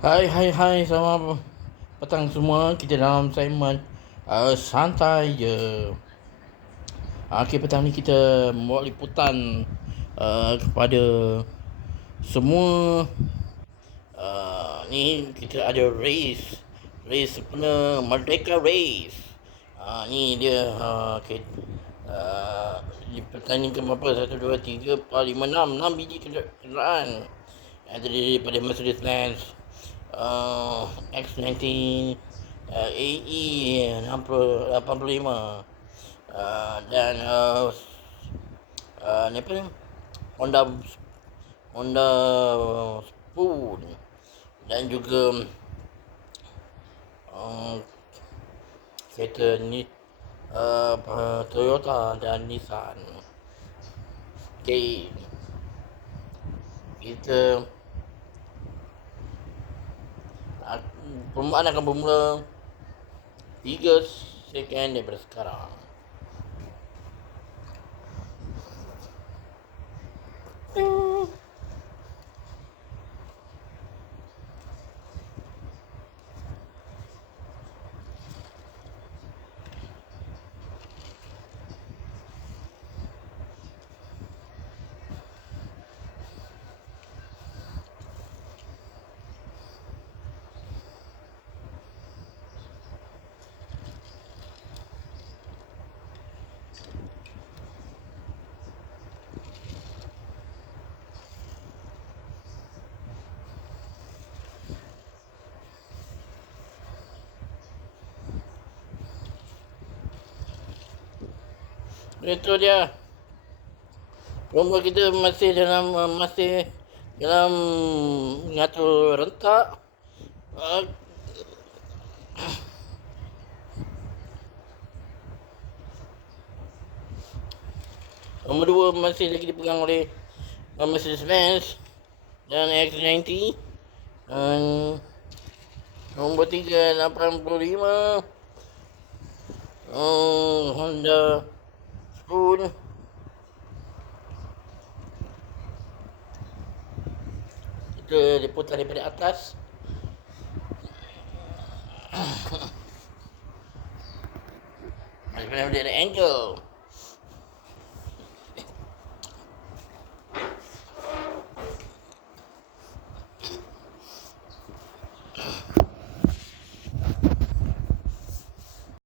Hai, selamat petang semua. Kita dalam segmen santai je. Okay, petang ni kita membuat liputan kepada semua. Ni kita ada race sebenar Merdeka Race. Ni dia okay. Di pertandingan berapa? 1, 2, 3, 4, 5, 6 biji kenderaan. Ada daripada Mercedes-Benz X90, AE 85, dan ni apa ni? Honda Spoon, dan juga kereta ni Toyota dan Nissan. Okay, kita permulaan akan bermula 3 second daripada sekarang. Itu dia. Lomba kita masih dalam mengatur rentak. Nombor 2 masih lagi dipegang oleh Mercedes-Benz dan X90. Dan nombor 3 85 Honda Spoon. Kita diputar daripada atas. Sebenarnya dia ada angle.